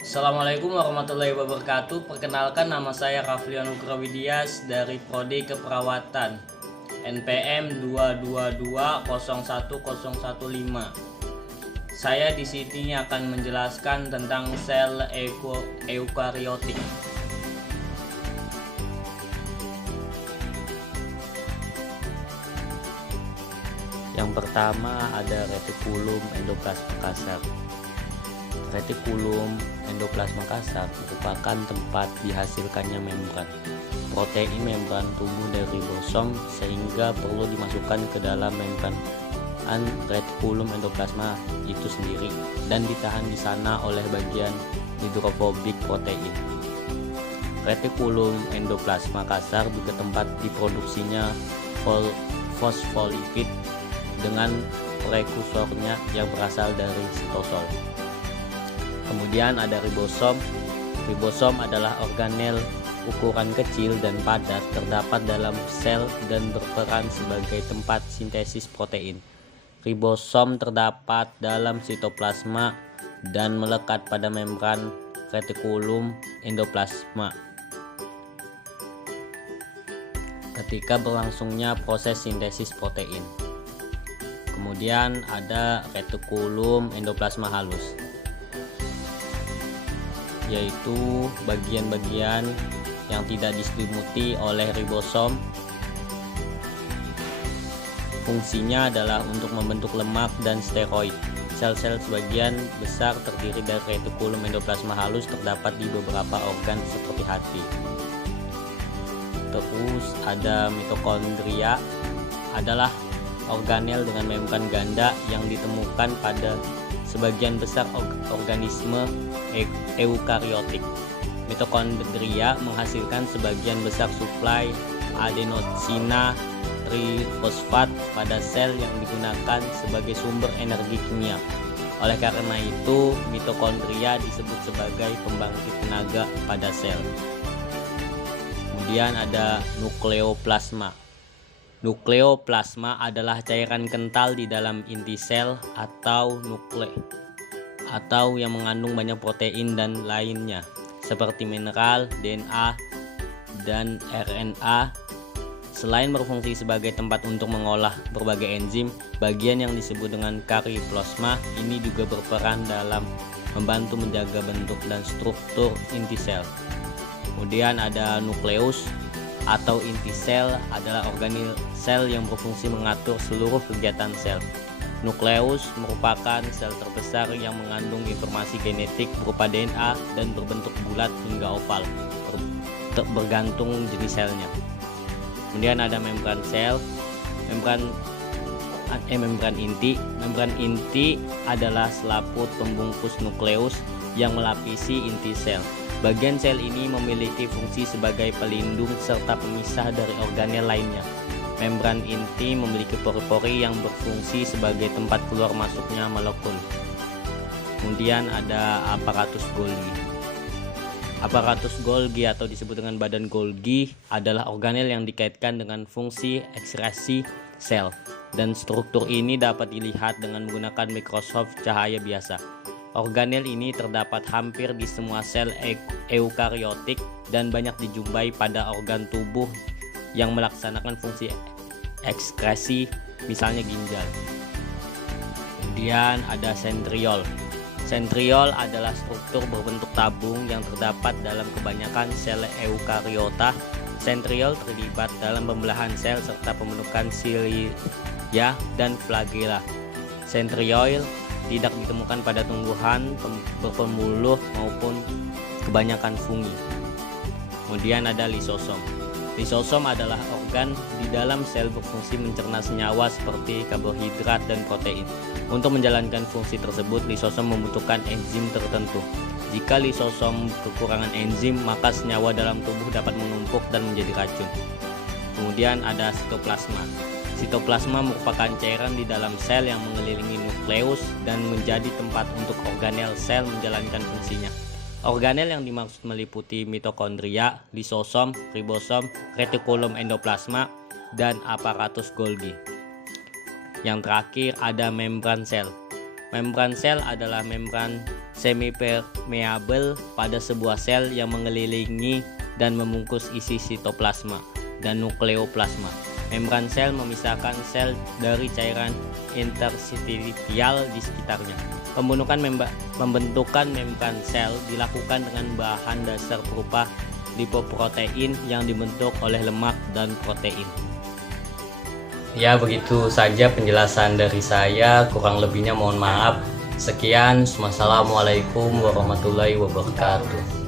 Assalamualaikum warahmatullahi wabarakatuh. Perkenalkan, nama saya Raflian Nugrawidias dari Prodi Keperawatan, NPM 222010115. Saya di sini akan menjelaskan tentang sel eukariotik. Yang pertama ada retikulum endoplasma kasar. Retikulum endoplasma kasar merupakan tempat dihasilkannya membran. Protein membran tumbuh dari ribosom sehingga perlu dimasukkan ke dalam membran retikulum endoplasma itu sendiri dan ditahan di sana oleh bagian hidrofobik protein. Retikulum endoplasma kasar juga tempat diproduksinya fosfolipid dengan prekursornya yang berasal dari sitosol. Kemudian ada ribosom. Ribosom adalah organel ukuran kecil dan padat, terdapat dalam sel dan berperan sebagai tempat sintesis protein. Ribosom terdapat dalam sitoplasma dan melekat pada membran retikulum endoplasma ketika berlangsungnya proses sintesis protein. Kemudian ada retikulum endoplasma halus, yaitu bagian-bagian yang tidak diselimuti oleh ribosom. Fungsinya adalah untuk membentuk lemak dan steroid. Sel-sel sebagian besar terdiri dari retikulum endoplasma halus terdapat di beberapa organ seperti hati. Terus ada mitokondria, adalah organel dengan membran ganda yang ditemukan pada sebagian besar organisme eukariotik. Mitokondria menghasilkan sebagian besar suplai adenosina trifosfat pada sel yang digunakan sebagai sumber energi kimia. Oleh karena itu, mitokondria disebut sebagai pembangkit tenaga pada sel. Kemudian ada nukleoplasma. Nukleoplasma adalah cairan kental di dalam inti sel atau yang mengandung banyak protein dan lainnya seperti mineral, DNA, dan RNA. Selain berfungsi sebagai tempat untuk mengolah berbagai enzim, bagian yang disebut dengan kariplasma ini juga berperan dalam membantu menjaga bentuk dan struktur inti sel. Kemudian ada nukleus atau inti sel, adalah organel sel yang berfungsi mengatur seluruh kegiatan sel. Nukleus merupakan sel terbesar yang mengandung informasi genetik berupa DNA dan berbentuk bulat hingga oval, bergantung jenis selnya. Kemudian ada membran sel, membran inti. Membran inti adalah selaput pembungkus nukleus yang melapisi inti sel. Bagian sel ini memiliki fungsi sebagai pelindung serta pemisah dari organel lainnya. Membran inti memiliki pori-pori yang berfungsi sebagai tempat keluar masuknya molekul. Kemudian ada aparatus Golgi. Aparatus Golgi atau disebut dengan badan Golgi adalah organel yang dikaitkan dengan fungsi ekskresi sel, dan struktur ini dapat dilihat dengan menggunakan mikroskop cahaya biasa. Organel ini terdapat hampir di semua sel eukariotik dan banyak dijumpai pada organ tubuh yang melaksanakan fungsi ekskresi, misalnya ginjal. Kemudian ada sentriol. Sentriol adalah struktur berbentuk tabung yang terdapat dalam kebanyakan sel eukariota. Sentriol terlibat dalam pembelahan sel serta pembentukan silia dan flagella. Sentriol tidak ditemukan pada tumbuhan berpembuluh maupun kebanyakan fungi. Kemudian ada lisosom. Lisosom adalah organ di dalam sel berfungsi mencerna senyawa seperti karbohidrat dan protein. Untuk menjalankan fungsi tersebut, lisosom membutuhkan enzim tertentu. Jika lisosom kekurangan enzim, maka senyawa dalam tubuh dapat menumpuk dan menjadi racun. Kemudian ada sitoplasma. Sitoplasma merupakan cairan di dalam sel yang mengelilingi nukleus dan menjadi tempat untuk organel sel menjalankan fungsinya. Organel yang dimaksud meliputi mitokondria, lisosom, ribosom, retikulum endoplasma, dan aparatus Golgi. Yang terakhir ada membran sel. Membran sel adalah membran semi-permeabel pada sebuah sel yang mengelilingi dan membungkus isi sitoplasma dan nukleoplasma. Membran sel memisahkan sel dari cairan interstitial di sekitarnya. Pembentukan membran sel dilakukan dengan bahan dasar berupa lipoprotein yang dibentuk oleh lemak dan protein. Ya, begitu saja penjelasan dari saya, kurang lebihnya mohon maaf. Sekian, wassalamualaikum warahmatullahi wabarakatuh.